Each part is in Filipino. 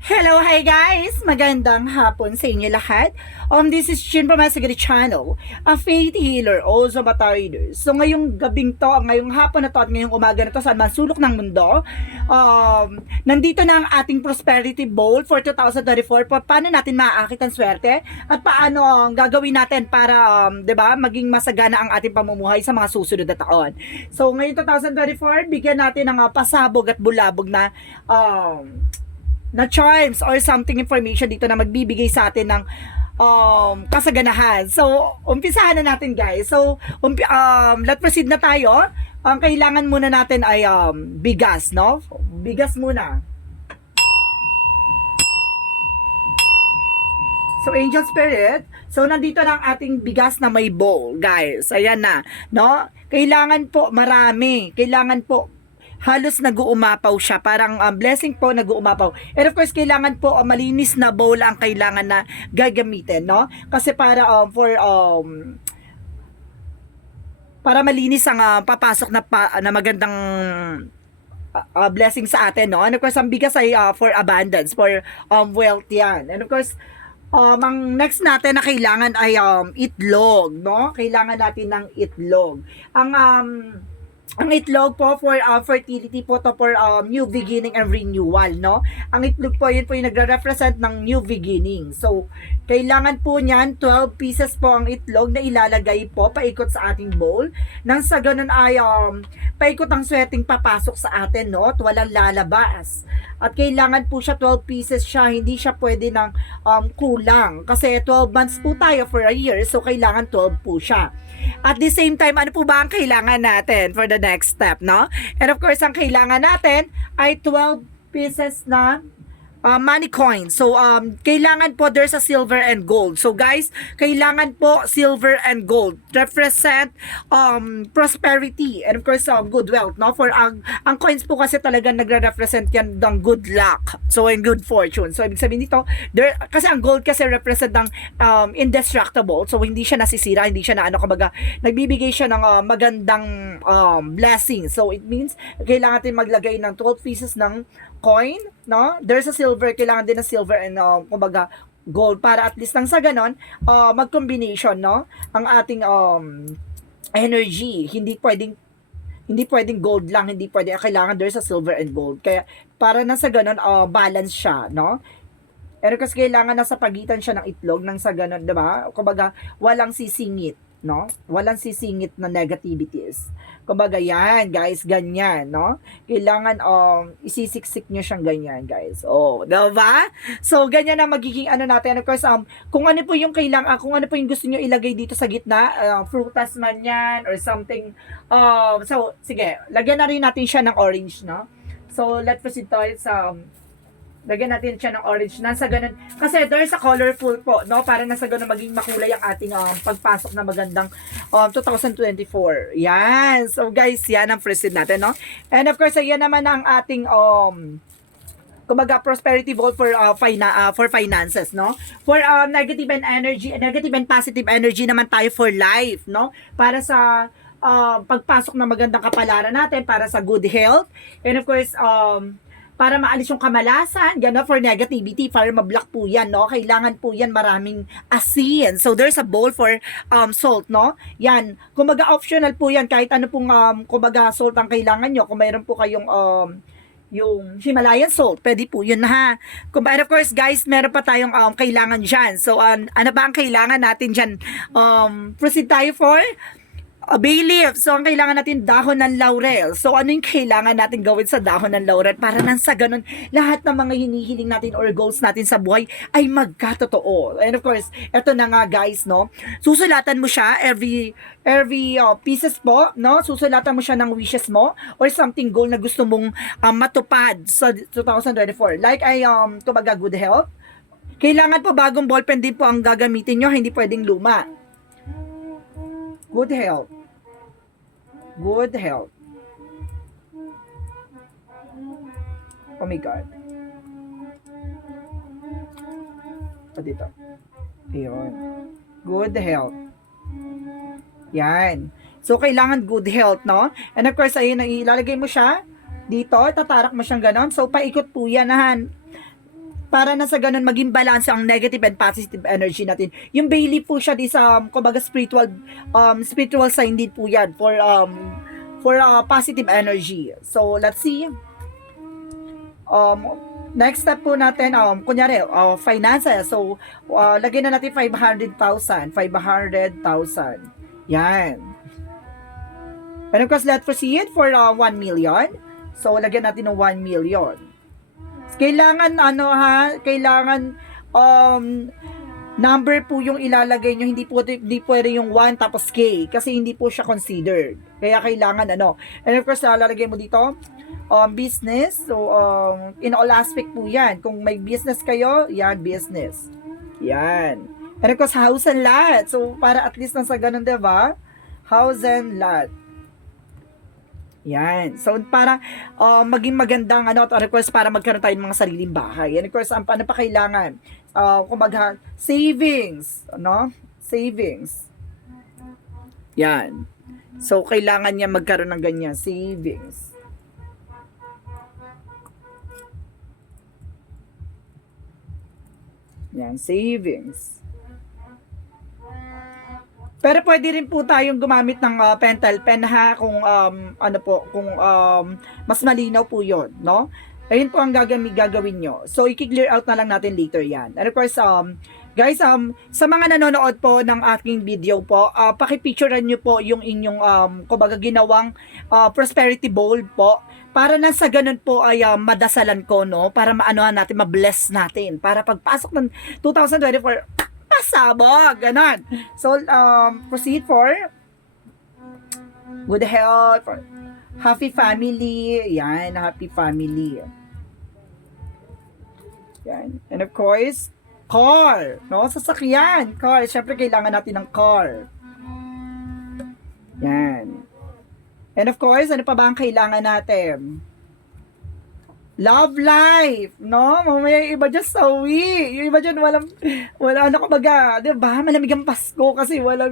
Hello, hi guys! Magandang hapon sa inyo lahat. This is Chin from Asagari Channel, a faith healer, also batayders. So ngayong gabing to, ngayong hapon na to at ngayong umaga na to sa masulok ng mundo, nandito na ang ating prosperity bowl for 2024. Paano natin maaakit ang swerte at paano ang gagawin natin para 'di ba, maging masagana ang ating pamumuhay sa mga susunod na taon. So ngayong 2024, bigyan natin ng pasabog at bulabog na charms or something information dito na magbibigay sa atin ng kasaganahan. So, umpisahan na natin guys. So, let's proceed na tayo. Ang kailangan muna natin ay bigas, no? Bigas muna. So, Angel Spirit. So, nandito na ang ating bigas na may bowl, guys. Ayan na, no? Kailangan po marami. Kailangan po halos nag-uumapaw siya. Parang blessing po nag-uumapaw. And of course, kailangan po malinis na bowl ang kailangan na gagamitin, no? Kasi para malinis ang papasok na magandang blessing sa atin, no? And of course, ang bigas ay for abundance, for wealth yan. And of course, ang next natin na kailangan ay itlog, no? Kailangan natin ng itlog. Ang itlog po for fertility po to for new beginning and renewal, no? Ang itlog po, yun po yung nagre-represent ng new beginning. So, kailangan po niyan 12 pieces po ang itlog na ilalagay po paikot sa ating bowl. Nang sa ganun ay paikot ang swerteng papasok sa atin, no? At walang lalabas. At kailangan po siya 12 pieces siya, hindi siya pwede ng kulang. Kasi 12 months po tayo for a year, so kailangan 12 po siya. At the same time, ano po ba ang kailangan natin for the next step, no? And of course, ang kailangan natin ay 12 pieces na money coin. So, kailangan po there's a silver and gold. So, guys, kailangan po silver and gold. Represent prosperity and of course, good wealth, no? For ang coins po kasi talagang nagre-represent yan ng good luck. So, and good fortune. So, ibig sabihin nito, kasi ang gold kasi represent ng indestructible. So, hindi siya nasisira, hindi siya kumbaga, nagbibigay siya ng magandang blessing. So, it means, kailangan natin maglagay ng 12 pieces ng coin, no? There's a silver, kailangan din ng silver and kumbaga gold para at least nang sa ganon mag-combination, no? Ang ating energy, hindi pwedeng gold lang, hindi pwedeng, kailangan there's a silver and gold. Kaya para na sa ganon balance siya, no? Pero kasi kailangan nasa pagitan siya ng itlog nang sa ganon, 'di ba? Kumbaga walang sisingit, no? Walang sisingit na negativities. Kumbaga yan, guys, ganyan, no? Kailangan isisiksik nyo siyang ganyan, guys. Oh, 'di ba? So ganyan na magiging natin. Of course, kung ano po yung kung ano po yung gusto niyo ilagay dito sa gitna, frutas man yan or something. So sige, lagyan na rin natin siya ng orange, no? So let's proceed to sa lagyan natin siya ng orange na sa ganun. Kasi there's a colorful po, no? Para na sa ganun maging makulay ang ating pagpasok na magandang 2024. Yan. So guys, yan ang proceed natin, no? And of course, yan naman ang ating kumbaga prosperity vault for finances, no? For negative and positive energy naman tayo for life, no? Para sa pagpasok na magandang kapalaran natin, para sa good health, and of course para maalis yung kamalasan, gano'n, for negativity, para ma-block po yan, no? Kailangan po yan maraming asin. So, there's a bowl for salt, no? Yan. Kumbaga, optional po yan. Kahit ano pong, kumbaga, salt ang kailangan nyo. Kung mayroon po kayong, yung Himalayan salt, pwede po yun, ha? And of course, guys, meron pa tayong kailangan dyan. So, ano ba ang kailangan natin dyan? Proceed tayo for bay leaf. So, ang kailangan natin, dahon ng laurel. So, ano yung kailangan natin gawin sa dahon ng laurel? Para nang sa ganun, lahat ng mga hinihiling natin or goals natin sa buhay ay magkatotoo. And of course, eto na nga guys, no? Susulatan mo siya every pieces po, no? Susulatan mo siya ng wishes mo or something goal na gusto mong matupad sa 2024. Like kumbaga good health. Kailangan po bagong ballpen din po ang gagamitin nyo, hindi pwedeng luma. Good health. Good health. Oh my God. Dito. Ayun. Good health. Yan. So, kailangan good health, no? And of course, ayun, ilalagay mo siya dito, tatarak mo siyang ganon. So, paikot po yan, para na sa ganun maging balance ang negative and positive energy natin. Yung bay leaf po siya is kumbaga spiritual sign din po yan for positive energy. So let's see. Next step po natin, kunyari, finances. So, lagyan na natin 500,000. 500,000. Yan. And of course, let's proceed for 1 million. So, lagyan natin ng 1 million. Kailangan, kailangan, number po yung ilalagay nyo. Hindi pwede yung 1 tapos K. Kasi hindi po siya considered. Kaya kailangan, And of course, lalagay mo dito, business. So, in all aspect po yan. Kung may business kayo, yan, business. Yan. And of course, house and lot. So, para at least nasa ganun, diba? House and lot. Yan. So, para maging magandang, at of course, para magkaroon tayo ng mga sariling bahay. And of course, ano pa kailangan? Kumbaga, savings. Savings. Yan. So, kailangan niya magkaroon ng ganyan. Savings. Yan, savings. Pero pwede rin po tayong gumamit ng pentel pen kung kung mas malinaw po 'yon, no? Ayun po ang gagawin nyo. So i-clear out na lang natin later 'yan. And of course guys, sa mga nanonood po ng aking video po, paki-picturean niyo po yung inyong kumbaga ginawang prosperity bowl po. Para na sa ganun po ay madasalan ko, no? Para maanohan natin, ma-bless natin. Para pagpasok ng 2024, pasabog, ganon. So, proceed for good health, for happy family, yan, happy family. Yan. And of course, car, no? Sasakyan, car. Siyempre, kailangan natin ng car. Yan. And of course, ano pa ba ang kailangan natin? Love life, no? Mamaya yung iba dyan sawi. Yung iba dyan wala kumbaga, di ba? Malamig ang Pasko kasi wala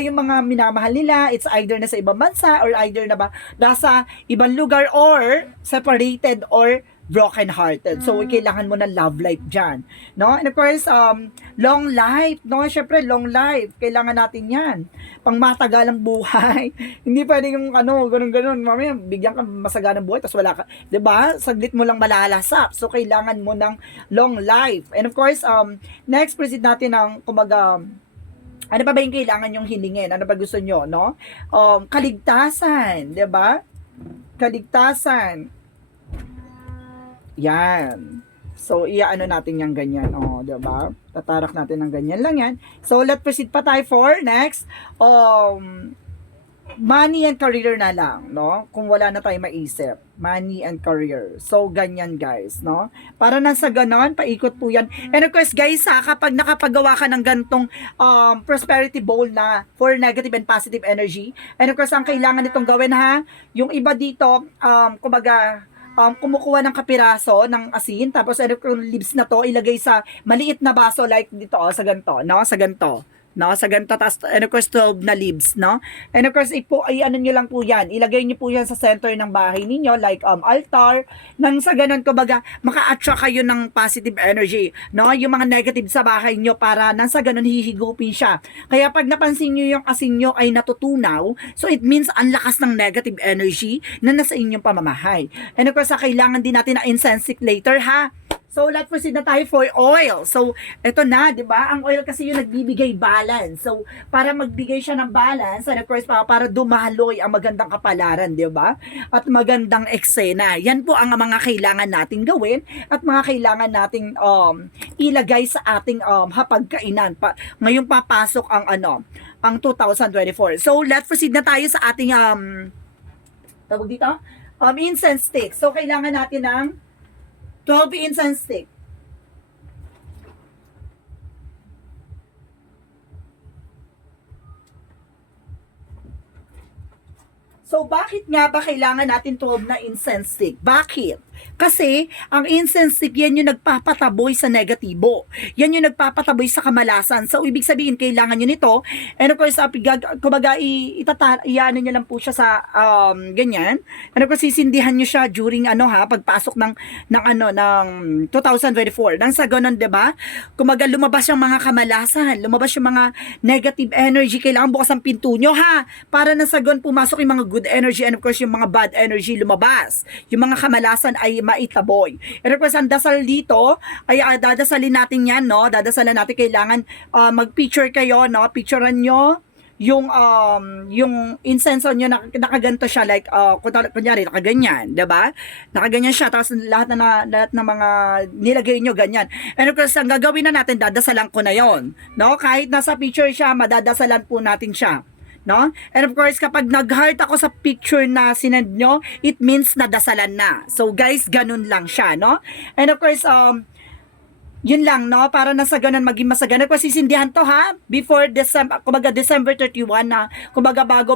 yung mga minamahal nila. It's either na sa ibang bansa or either na ba nasa ibang lugar or separated or broken-hearted. So, kailangan mo ng love life dyan. No? And of course, long life. No? Siyempre, long life. Kailangan natin yan. Pang matagalang buhay. Hindi pwede yung ganun-ganun. Mamaya, bigyan ka masaganang buhay, tapos wala ka. Diba? Saglit mo lang malalasap. So, kailangan mo ng long life. And of course, next, proceed natin ng, kumaga, ano pa ba yung kailangan yung hilingin? Ano ba gusto nyo, no? Kaligtasan. Diba? Kaligtasan. Yan. So, iaano natin yung ganyan. Diba? Tatarak natin ng ganyan lang yan. So, let's proceed pa tayo for next. Money and career na lang, no? Kung wala na tayo maisip. Money and career. So, ganyan, guys, no? Para na sa ganon, paikot po yan. And of course, guys, kapag nakapagawa ka ng gantong prosperity bowl na for negative and positive energy, and of course, ang kailangan nitong gawin, yung iba dito, kumbaga, kumukuha ng kapiraso ng asin, tapos yung leaves na to ilagay sa maliit na baso like dito, sa ganito, no? Sa ganito. No, sa ganito, tapos, and of course, 12 na leaves, no? And of course, ano nyo lang po yan, ilagay nyo po yan sa center ng bahay ninyo, like, altar, nang sa ganun, kumbaga, maka-attract kayo ng positive energy, no? Yung mga negative sa bahay nyo, para nang sa ganun, hihigupin siya. Kaya, pag napansin nyo yung asin nyo ay natutunaw, so it means, ang lakas ng negative energy na nasa inyong pamamahay. And of course, kailangan din natin na incense stick later, So, let's proceed na tayo for oil. So, eto na, di ba? Ang oil kasi yung nagbibigay balance. So, para magbigay siya ng balance, and of course, para dumaloy ang magandang kapalaran, di ba? At magandang eksena. Yan po ang mga kailangan nating gawin at mga kailangan nating ilagay sa ating hapagkainan. Ngayong papasok ang 2024. So, let's proceed na tayo sa ating tawag dito? Incense stick. So, kailangan natin ng 12 incense stick. So, bakit nga ba kailangan natin 12 na incense stick? Bakit? Kasi, ang incense stick, yan yung nagpapataboy sa negatibo. Yan yung nagpapataboy sa kamalasan. So, ibig sabihin, kailangan nyo nito. And of course, kumbaga, iano nyo lang po siya sa ganyan. And of course, sisindihan nyo siya during pagpasok ng 2024. Nang sa ganun, diba? Kumbaga, lumabas yung mga kamalasan, lumabas yung mga negative energy. Kailangan bukas ang pinto nyo, ha? Para na sa ganun, pumasok yung mga good energy. And of course, yung mga bad energy lumabas. Yung mga kamalasan ay maitaboy. And of course, ang dasal dito ay dadasalin natin yan, no? Dadasalan natin, kailangan mag-picture kayo, no? Picturean nyo yung incense nyo, nakaganto siya, like kunyari nakaganyan, 'di ba? Nakaganyan siya, tapos lahat ng mga nilagay nyo ganyan. And of course, ang gagawin na natin, dadasalan ko na yon, no? Kahit nasa picture siya, madadasalan po natin siya, no? And of course, kapag nag-heart ako sa picture na sinend nyo, it means nadasalan na. So guys, ganun lang siya, no? And of course, yun lang, no? Para na sa ganun maging masagana. Kasi sisindihan to, ha? Before December 31 na, kumbaga bago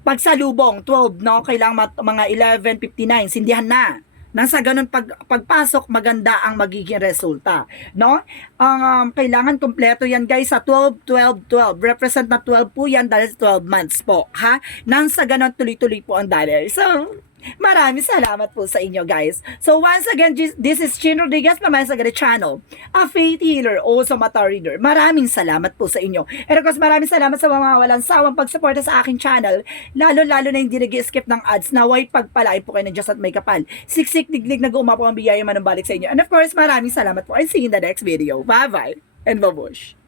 pagsalubong 12, no? Kailangan mga 11:59 sindihan na. Nang sa ganun pagpasok, maganda ang magiging resulta, no? Ang kailangan kompleto yan, guys, sa 12 12 12. Represent na 12 po yan dahil 12 months po, ha? Nang sa ganun tuloy-tuloy po ang dahil. So, maraming salamat po sa inyo, guys. So once again, this is Chin Rodriguez, Mamaya Sagada Channel, a faith healer, also mata reader. Maraming salamat po sa inyo. And of course, maraming salamat sa mga walang sawang pagsuporta sa aking channel, lalo-lalo na hindi nag-skip ng ads. Naway pagpalain po kayo ng Diyos at may kapal. Siksik, diglig, nag-uuma po ang biyaya manumbalik sa inyo. And of course, maraming salamat po. I'll see you in the next video. Bye-bye and babush.